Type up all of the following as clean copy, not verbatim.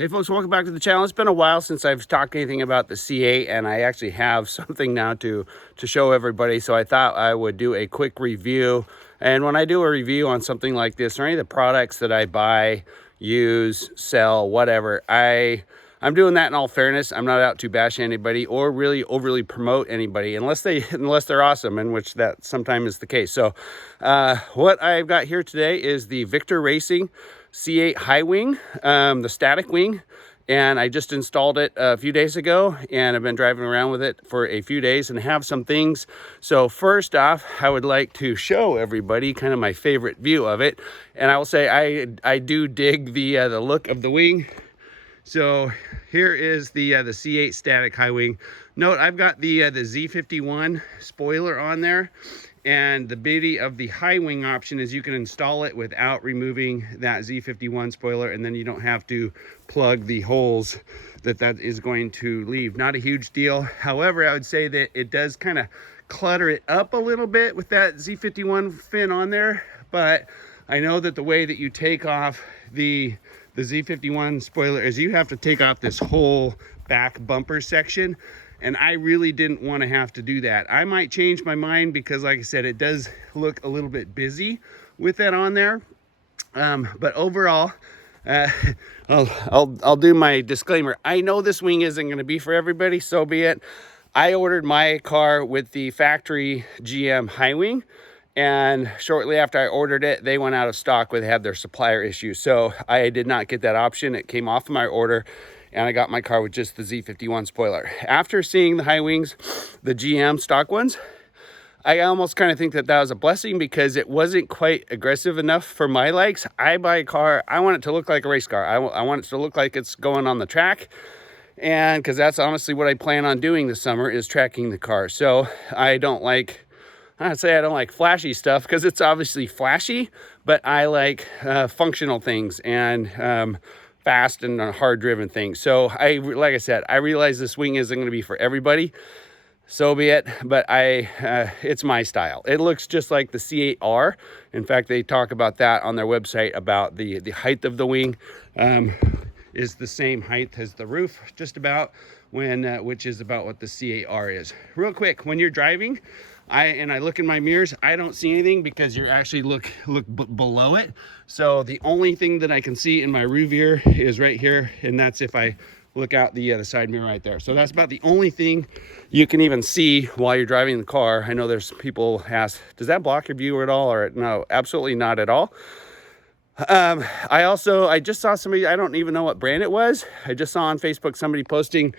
Hey folks, welcome back to the channel. It's been a while since I've talked anything about the C8, and I actually have something now to show everybody. So I thought I would do a quick review. And when I do a review on something like this, or any of the products that I buy, use, sell, whatever, I'm doing that in all fairness. I'm not out to bash anybody or really overly promote anybody unless they're awesome, in which that sometimes is the case. So what I've got here today is the Victor Racing C8 High Wing, the static wing, and I just installed it a few days ago, and I've been driving around with it for a few days and have some things. So first off, I would like to show everybody kind of my favorite view of it, and I will say I do dig the look of the wing. So here is the C8 static high wing. Note I've got the Z51 spoiler on there. And the beauty of the high wing option is you can install it without removing that Z51 spoiler, and then you don't have to plug the holes that is going to leave. Not a huge deal. However, I would say that it does kind of clutter it up a little bit with that Z51 fin on there. But I know that the way that you take off the Z51 spoiler is you have to take off this whole back bumper section. And I really didn't want to have to do that. I might change my mind because, like I said, it does look a little bit busy with that on there. But overall, I'll do my disclaimer. I know this wing isn't going to be for everybody, so be it. I ordered my car with the factory GM high wing, and shortly after I ordered it, they went out of stock with had their supplier issues. So I did not get that option. It came off of my order, and I got my car with just the Z51 spoiler. After seeing the high wings, the GM stock ones, I almost kind of think that was a blessing because it wasn't quite aggressive enough for my likes. I buy a car, I want it to look like a race car. I want it to look like it's going on the track. And because that's honestly what I plan on doing this summer, is tracking the car. So I'd say I don't like flashy stuff because it's obviously flashy, but I like functional things and fast and hard driven things. So like I said, I realize this wing isn't going to be for everybody, so be it, but it's my style. It looks just like the C8R. In fact, they talk about that on their website about the height of the wing is the same height as the roof, just about, which is about what the C8R is. Real quick, when you're driving, I look in my mirrors, I don't see anything because you actually look below it. So the only thing that I can see in my rear view is right here, and that's if I look out the side mirror right there. So that's about the only thing you can even see while you're driving the car. I know there's people ask, does that block your view at all? Or no, absolutely not at all. I just saw somebody, I don't even know what brand it was. I just saw on Facebook somebody posting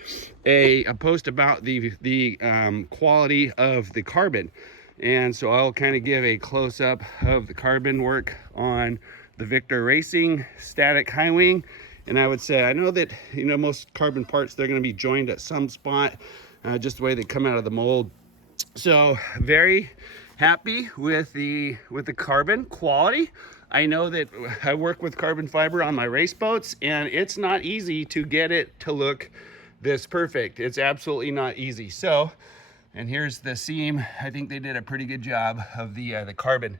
a post about the quality of the carbon. And so I'll kind of give a close-up of the carbon work on the Victor Racing static high wing. And I would say, I know that, most carbon parts, they're going to be joined at some spot, just the way they come out of the mold. So very happy with the carbon quality. I know that I work with carbon fiber on my race boats, and it's not easy to get it to look this perfect. It's absolutely not easy. So, and here's the seam. I think they did a pretty good job of the carbon.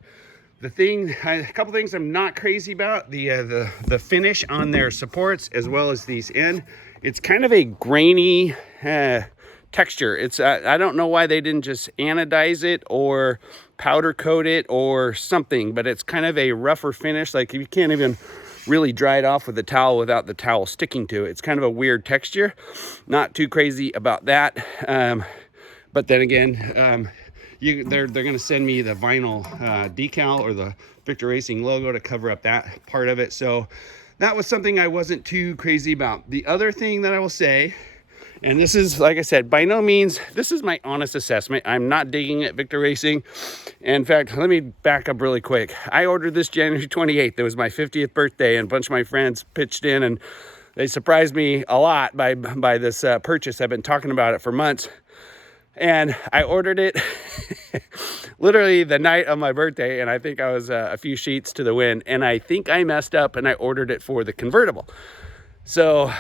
A couple things I'm not crazy about, the finish on their supports as well as these in. It's kind of a grainy texture. It's I don't know why they didn't just anodize it or powder coat it or something, but it's kind of a rougher finish. Like you can't even really dry it off with a towel without the towel sticking to it. It's kind of a weird texture. Not too crazy about that. But then again, they're going to send me the vinyl decal or the Victor Racing logo to cover up that part of it. So that was something I wasn't too crazy about. The other thing that I will say, and this is, like I said, by no means, this is my honest assessment. I'm not digging at Victor Racing. In fact, let me back up really quick. I ordered this January 28th. It was my 50th birthday, and a bunch of my friends pitched in, and they surprised me a lot by this purchase. I've been talking about it for months. And I ordered it literally the night of my birthday, and I think I was a few sheets to the wind. And I think I messed up, and I ordered it for the convertible. So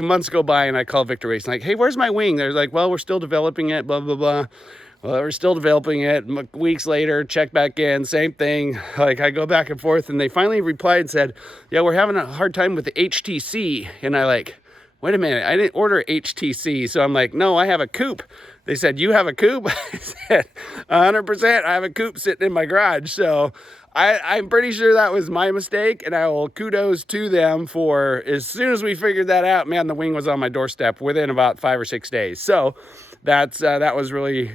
months go by, and I call Victor Racing, like, hey, where's my wing? They're like, well, we're still developing it, blah, blah, blah. Well, we're still developing it. Weeks later, check back in, same thing. Like, I go back and forth, and they finally replied and said, yeah, we're having a hard time with the HTC. And I like, wait a minute, I didn't order HTC. So I'm like, no, I have a coupe. They said, you have a coupe? I said, 100%, I have a coupe sitting in my garage. So I'm pretty sure that was my mistake, and I will kudos to them for, as soon as we figured that out, man, the wing was on my doorstep within about 5 or 6 days. So that was really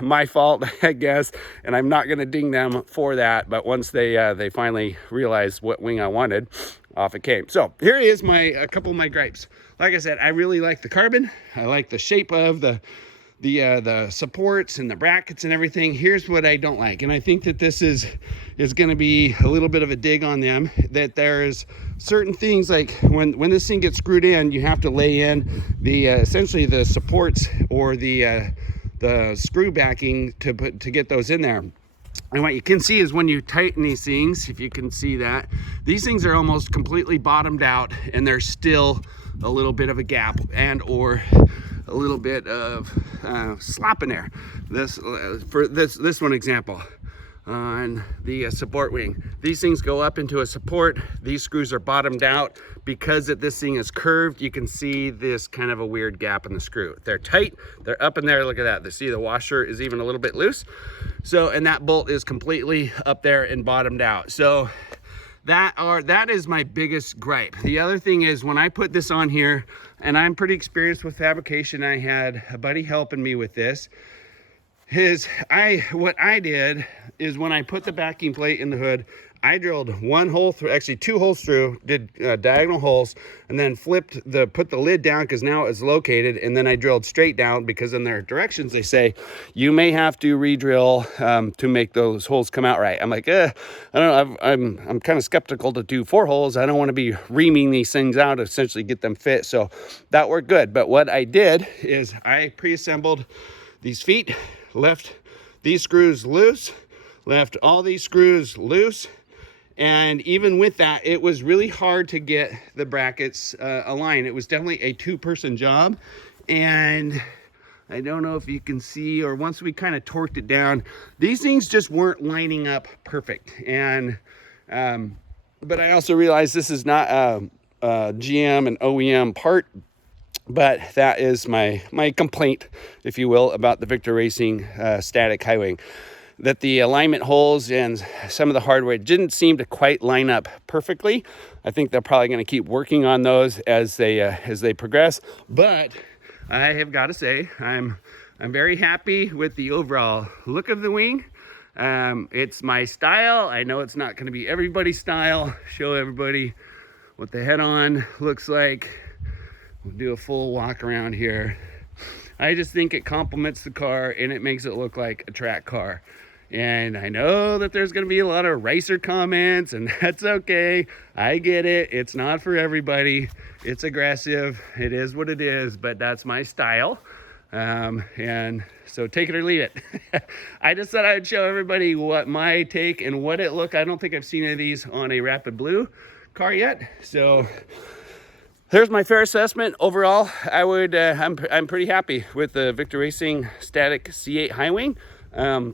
my fault, I guess, and I'm not going to ding them for that. But once they finally realized what wing I wanted, off it came. So here is a couple of my gripes. Like I said, I really like the carbon. I like the shape of the supports and the brackets and everything. Here's what I don't like, and I think that this is going to be a little bit of a dig on them, that there's certain things like when this thing gets screwed in, you have to lay in the essentially the supports or the screw backing to get those in there. And what you can see is when you tighten these things, if you can see that, these things are almost completely bottomed out, and there's still a little bit of a gap and or a little bit of slop in there. For this one example, on the support wing, these things go up into a support. These screws are bottomed out. Because this thing is curved, you can see this kind of a weird gap in the screw. They're tight, they're up in there. Look at that. They see the washer is even a little bit loose. So, and that bolt is completely up there and bottomed out. So that is my biggest gripe. The other thing is, when I put this on here, and I'm pretty experienced with fabrication, I had a buddy helping me with this. What I did is, when I put the backing plate in the hood, I drilled one hole through, actually 2 holes through, did diagonal holes, and then put the lid down because now it's located, and then I drilled straight down because in their directions they say you may have to re-drill to make those holes come out right. I'm like, I don't know, I'm kind of skeptical to do 4 holes. I don't want to be reaming these things out to essentially get them fit. So that worked good. But what I did is I pre-assembled these feet, left these screws loose, left all these screws loose. And even with that, it was really hard to get the brackets aligned. It was definitely a 2-person job. And I don't know if you can see, or once we kind of torqued it down, these things just weren't lining up perfect. And but I also realized this is not a GM and OEM part. But that is my complaint, if you will, about the Victor Racing static high wing. That the alignment holes and some of the hardware didn't seem to quite line up perfectly. I think they're probably going to keep working on those as they progress. But I have got to say, I'm very happy with the overall look of the wing. It's my style. I know it's not going to be everybody's style. Show everybody what the head-on looks like. We'll do a full walk around here. I just think it complements the car, and it makes it look like a track car. And I know that there's going to be a lot of racer comments, and that's okay. I get it. It's not for everybody. It's aggressive. It is what it is, but that's my style. And so take it or leave it. I just thought I'd show everybody what my take and what it looked. I don't think I've seen any of these on a Rapid Blue car yet. So there's my fair assessment. Overall, I'm pretty happy with the Victor Racing static C8 high wing.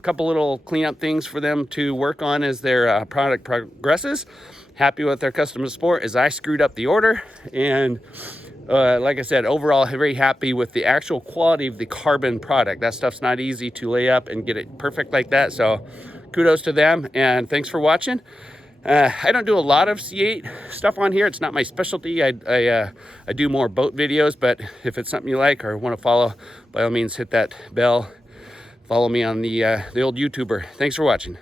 Couple little cleanup things for them to work on as their product progresses. Happy with their customer support as I screwed up the order. And like I said, overall, very happy with the actual quality of the carbon product. That stuff's not easy to lay up and get it perfect like that. So kudos to them, and thanks for watching. I don't do a lot of C8 stuff on here. It's not my specialty. I do more boat videos, but if it's something you like or want to follow, by all means, hit that bell. Follow me on the old YouTuber. Thanks for watching.